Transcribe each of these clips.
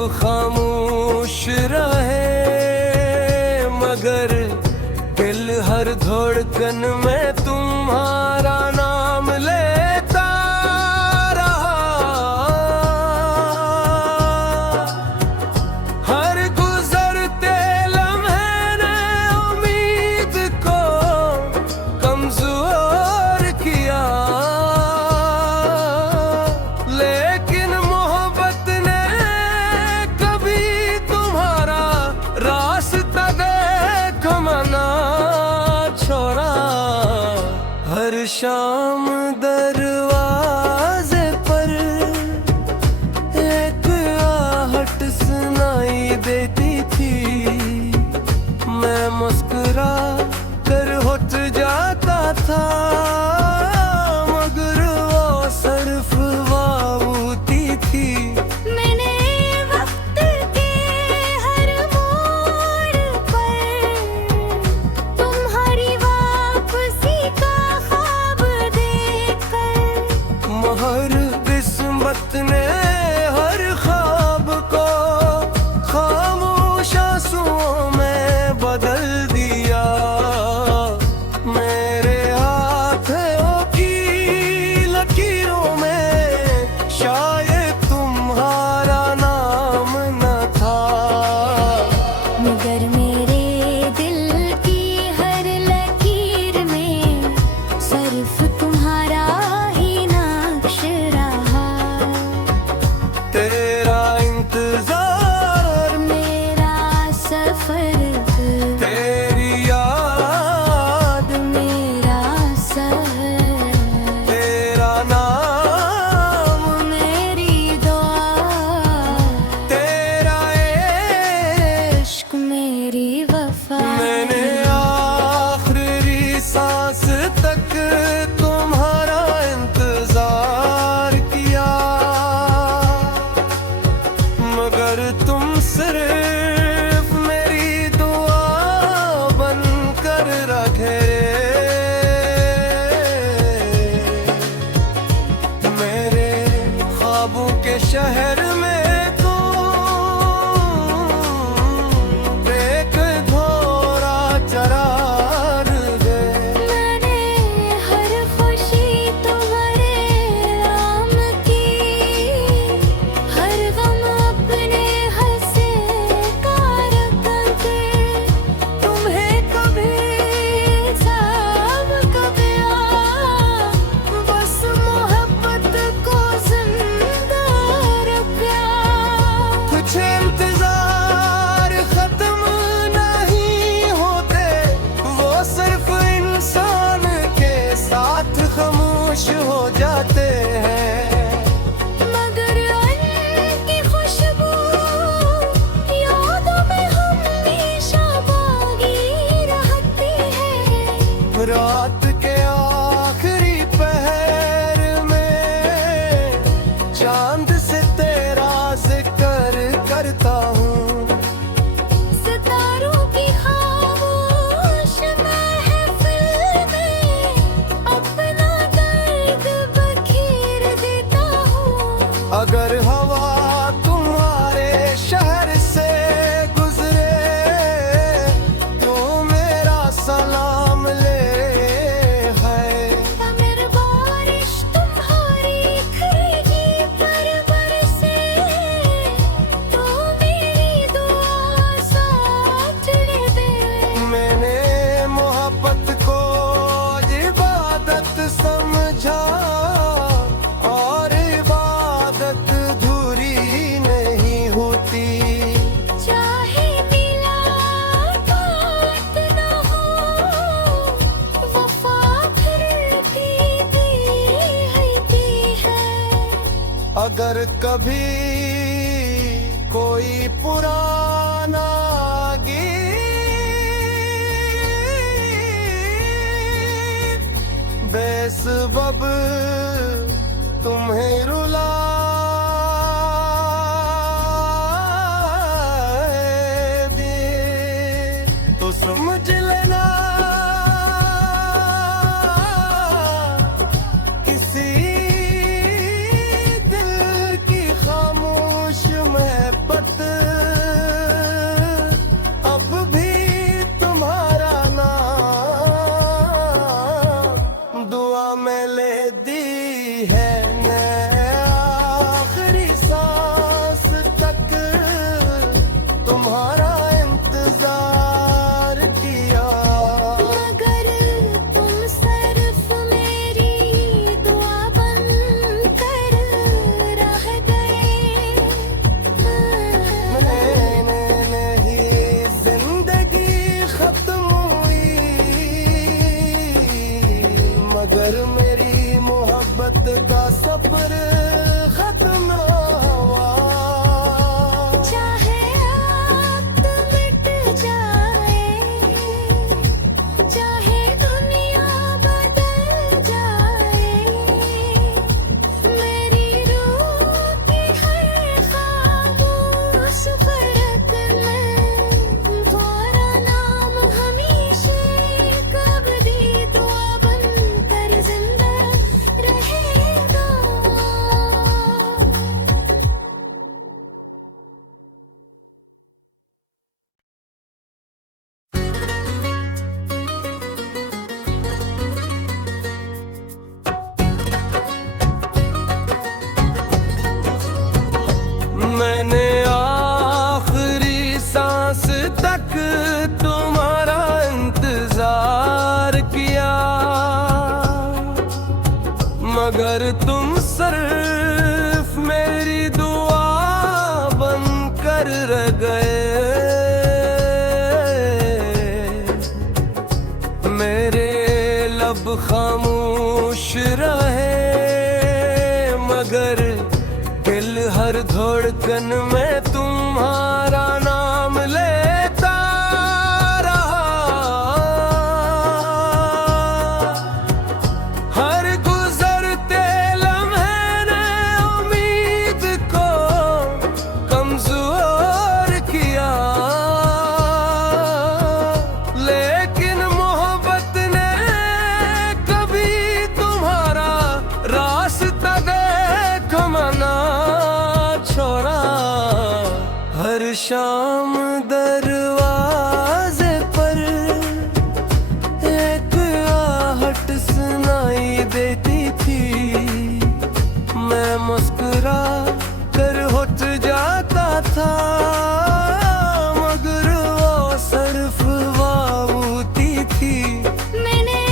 सब खामोश रहे, मगर दिल हर धड़कन में तुम्हारा नाम लेता रहा। हर गुजरते लम्हे ने उम्मीद को कमजोर किया, लेकिन मोहब्बत ने कभी तुम्हारा रास्ता देखो मना छोड़ा। हर शाम दरवाजे पर एक आहट सुनाई देती थी, मैं मुस्कुरा कर उठ जाता था, मगर वो सिर्फ वाबूती थी। मैंने वक्त के हर मोड़ पर तुम्हारी वापसी का ख्वाब देखकर, महर किस्मत ने हर ख्वाब को खामोश आंसुओं में बदल दिया। मेरे हाथों की लकीरों में शायद तुम्हारा नाम न था, मगर मेरे दिल की हर लकीर में सिर्फ तुम्हारा ही नक्श रहा। तेरा इंतजार मेरा सफर, तेरी याद मेरा सर, तेरा नाम मेरी दुआ, तेरा इश्क मेरी वफा। मैंने आखिरी सांस तक तुम्हारा इंतजार किया, मगर तुम सिर्फ मेरी दुआ बनकर रखे। मेरे ख्वाबों के शहर में तुम एक धोरा चरार दे। मैंने हर खुशी तुम्हारे नाम की, हर गम अपने हंसे कार करके, तुम्हें कभी साब कबिया, बस मोहब्बत को जिंदा रखा। कुछ इंतजार खत्म नहीं होते, वो सिर्फ इंसान के साथ खामोश हो जाते हैं। मगर उनकी खुशबू यादों में हमेशा बागी रहती है। रात के आखिरी पहर में चांद से तेरा जिक्र करता हूँ। सितारों की खामोश महफिल में अपना दर्द बखेर देता हूँ। अगर हवा तुम्हारे शहर से गुजरे तो मेरा सलाम ले है। अगर बारिश तुम्हारी खिड़की पर बरसे तो मेरी दुआ साथ दे। मैंने मोहब्बत को इबादत समझा, और इबादत धूरी नहीं होती। चाहे मुलाकात न हो, वफा फिर भी दी है। अगर कभी कोई पुराना गीत बेसबब तुम्हें रुला दे, तो समझ लेना किसी दिल की खामोश महबत वक्त का सफर खत्म ना हुआ। चाहे वक्त मिट जाए, चाहे दुनिया बदल जाए, मेरी रूह की हर खामोश फरक में तुम्हारा नाम हमेशा कब दी दुआ बनकर जिंदा रहेगा। मैंने आखिरी सांस तक तुम्हारा इंतजार किया, मगर तुम सिर्फ मेरी दुआ बनकर रह गए। मेरे लब खामोश रहे, मगर दिल हर धड़कन में तुम्हारा नाम लेता रहा। हर गुजरते लम्हे ने उम्मीद को कमजोर किया, लेकिन मोहब्बत ने कभी तुम्हारा रास्ता देखा ना छोड़ा। हर शाम दरवाजे पर एक आहट सुनाई देती थी, मैं मुस्कुरा कर उठ जाता था, मगर वो सिर्फ वाबूती थी। मैंने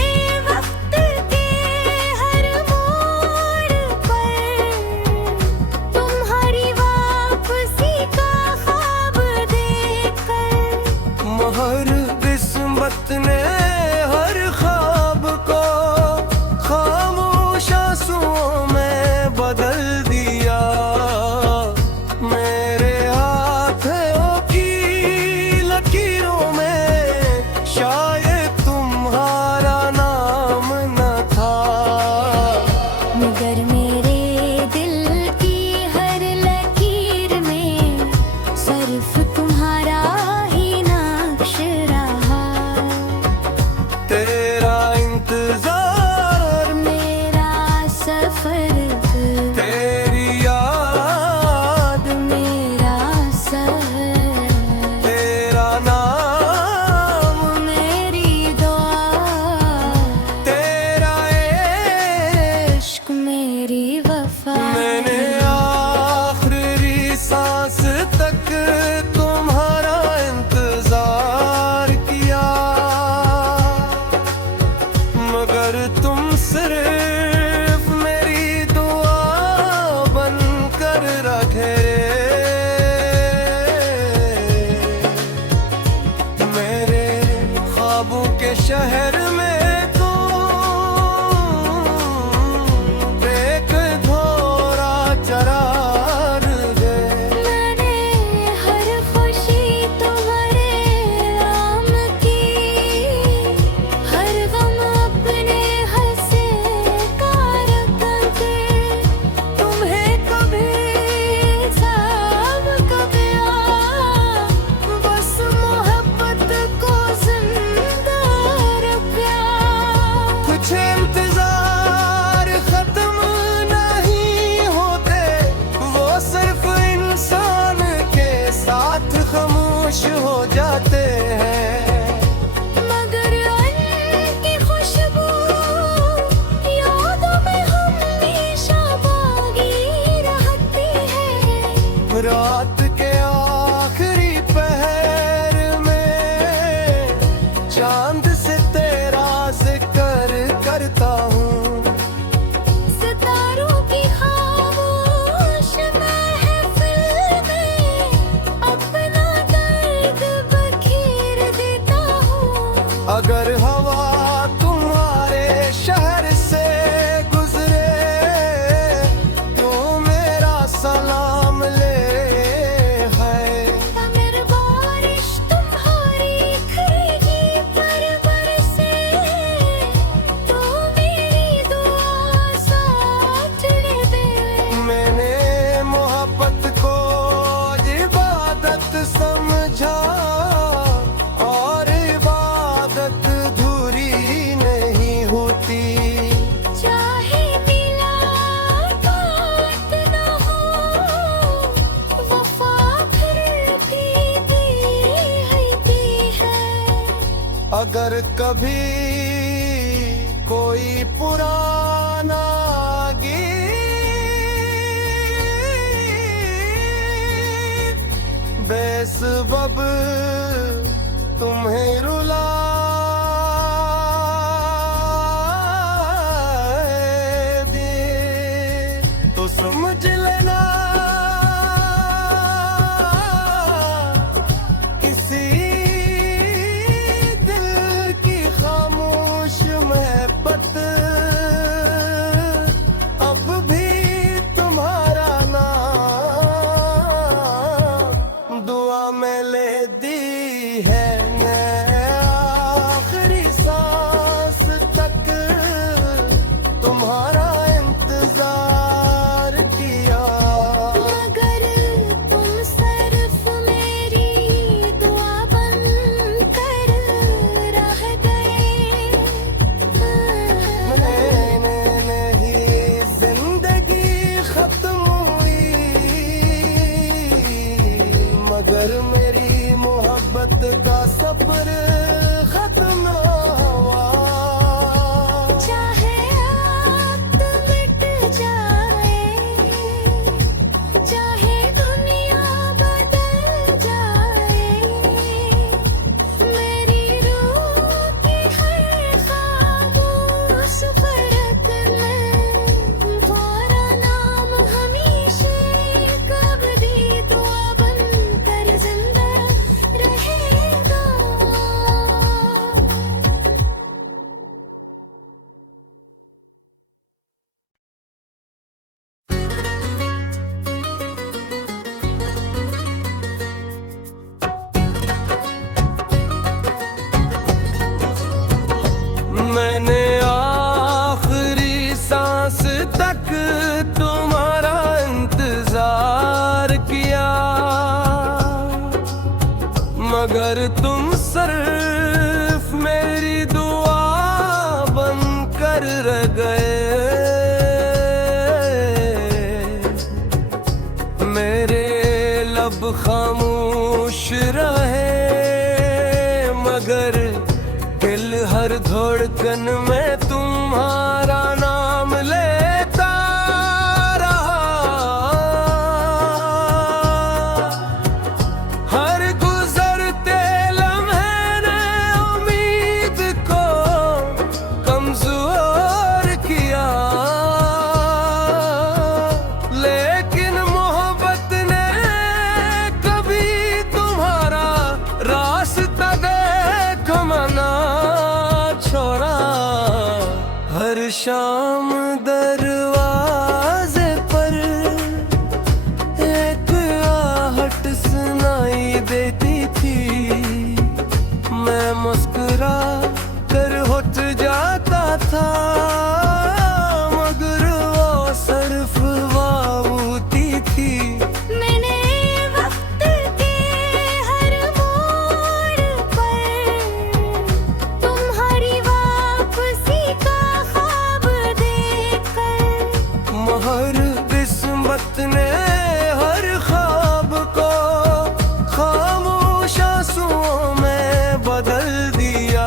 वक्त के हर मोड़ पर तुम्हारी वापसी का ख्वाब देखकर, महर किस्मत ने हर ख्वाब को खामोश आंसुओं में बदल दिया। मेरे हाथों की लकीरों में शायद तुम्हारा नाम न था, मगर मेरे दिल की हर लकीर में सिर्फ तुम्हारा ही नक्श रहा। तेरा इंतजार, मेरा सफर, तेरी याद, मेरा सहर, तेरा नाम, मेरी दुआ, तेरा इश्क, मेरी कभी कोई पुराना गीत बेसबब तुम्हें रुला दे तो समझ लेना किसी दिल की खामोश महबत अब भी तुम्हारा नाम दुआ में ले दी है आखिरी सांस तक तुम्हारा इंतजार किया मगर तुम सिर्फ मेरी दुआ बन कर रह गए मैंने नहीं जिंदगी खत्म हुई मगर मेरी मोहब्बत का सफर खत्म न हुआ चाहे आप मिट जाए चाहे दुनिया बदल जाए मेरी रूह की हर खामोश फरक में तुम्हारा नाम हमेशा कभी दुआ बन कर जिंदा रहेगा मैंने आखिरी सांस तक तुम्हारा इंतजार किया मगर तुम सिर्फ मेरी दुआ बन कर रह गए मेरे लब खामोश रहे मगर दिल हर धड़कन में तुम्हारा नाम लेता रहा हर गुजरते लम्हे ने उम्मीद को कमजोर किया लेकिन मोहब्बत ने कभी तुम्हारा रास्ता देखो मना छोड़ा हर शाम दरवाजे पर एक आहट सुनाई देती थी मैं मुस्कुरा कर उठ जाता था मगर वो सिर्फ वाबूती थी मैंने वक्त के हर मोड़ पर तुम्हारी वापसी का ख्वाब देखकर महर किस्मत ने हर ख्वाब को खामोश आंसुओं में बदल दिया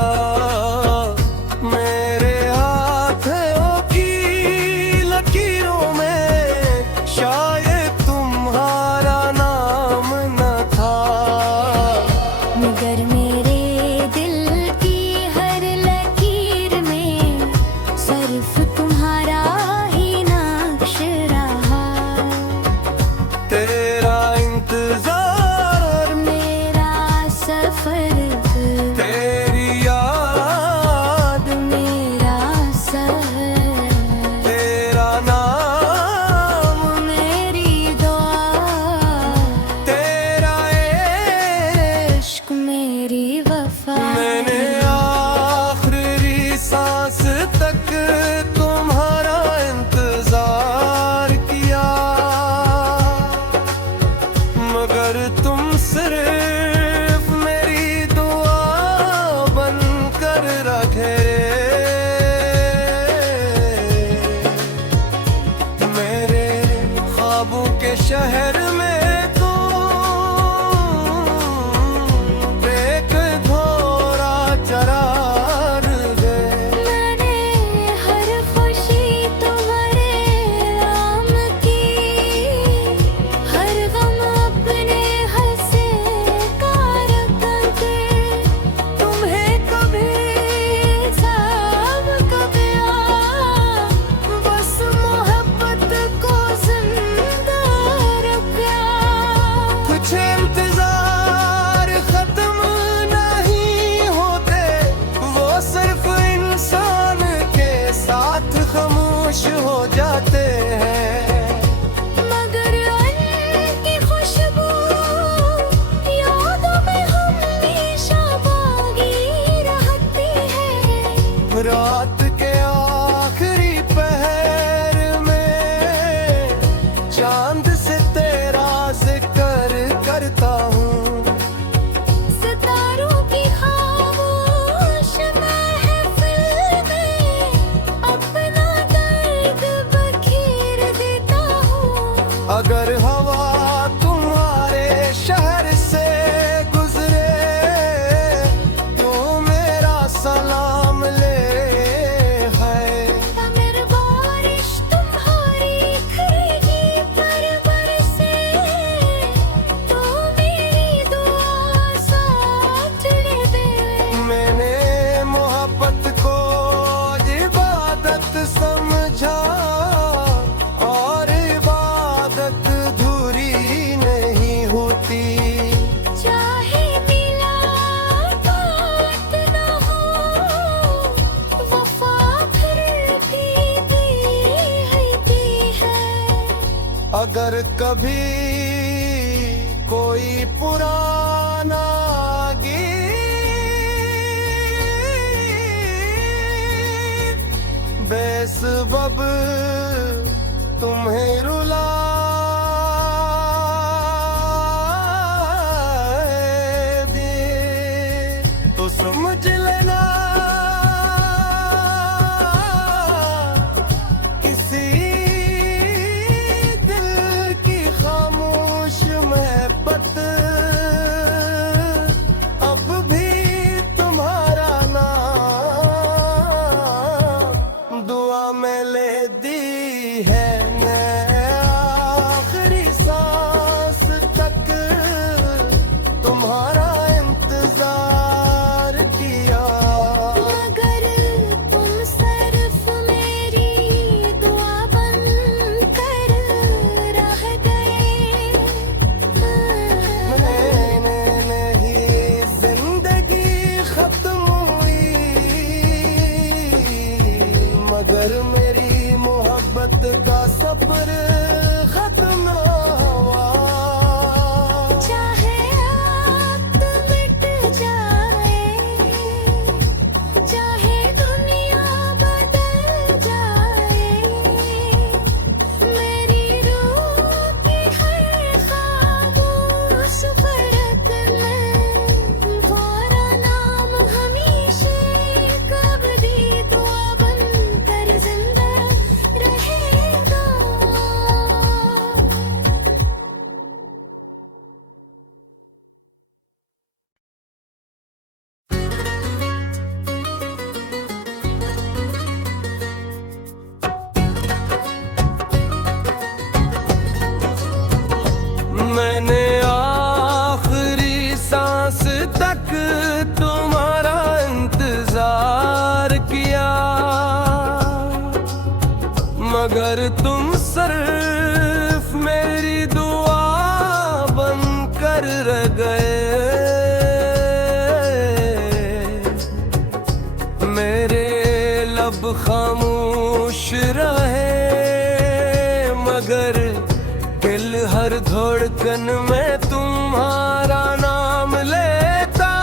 मेरे हाथों की लकीरों में शायद तुम्हारा नाम न था मगर मेरे दिल की हर लकीर में सिर्फ तुम्हारा ही नक्श रहा तेरा इंतजार मेरा सफर तेरी याद मेरा सर तेरा नाम मेरी दुआ तेरा इश्क मेरी वफा मैंने आखिरी सांस तक तुम्हारा इंतजार किया मगर तुम सिर्फ मेरी दुआ बन कर रखे मेरे ख्वाबों के शहर में तुम एक घोड़ा चरा अगर हवा तुम्हारे शहर से गुजरे तो मेरा सलाम ले है। अगर बारिश तुम्हारी खरीदी पर बरसे तो मेरी दुआ साथ ले दे। मैंने मोहब्बत को इबादत समझा और इबादत धूरी नहीं होती। चाहे मुलाकात न हो वफा फिर भी दी है। अगर कभी कोई पुराना गीत बेसबब तुम्हें रुला दे तो समझ लेना किसी दिल की खामोश मोहब्बत अब भी तुम्हारा नाम दुआ में ले दी है। मैं आखिरी सांस तक तुम्हारा इंतजार किया। मगर तुम सिर्फ मेरी दुआ बन कर रह गए। मैंने नहीं जिंदगी खत्म हुई मगर मेरी मोहब्बत का सफर खत्म न हुआ। चाहे आप मिट जाए चाहे दुनिया बदल जाए मेरी रूह की हर खामोश परत में तुम्हारा नाम हमेशा कभी दुआ बन कर जिंदा रहेगा। मैंने आखिरी सांस तक तुम्हारा इंतजार किया मगर तुम सिर्फ मेरी दुआ बन कर रह गए। मेरे लब खामोश रहे मगर दिल हर धड़कन में तुम्हारा नाम लेता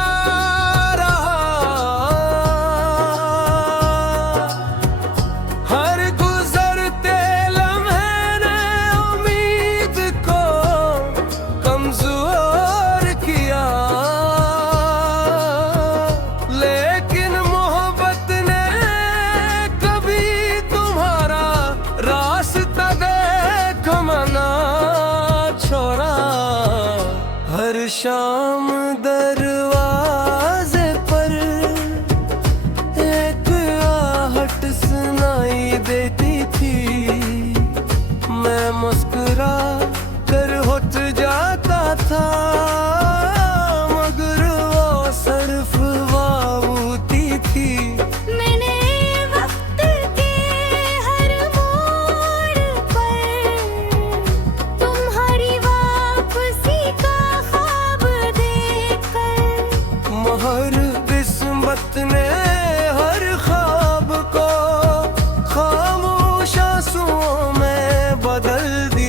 रहा। हर गुजरते लम्हे ने उम्मीद को कमजोर किया लेकिन मोहब्बत ने कभी तुम्हारा रास्ता देखो मना छोड़ा। हर शाम दरवाजे पर एक आहट सुनाई देती थी। मैं मुस्कुरा कर उठ जाता था मगर वो सिर्फ वाबूती थी। मैंने वक्त के हर मोड़ पर तुम्हारी वापसी का ख्वाब देखकर महर किस्मत ने हर ख्वाब को खामोश आंसुओं में बदल दिया।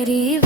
मेरी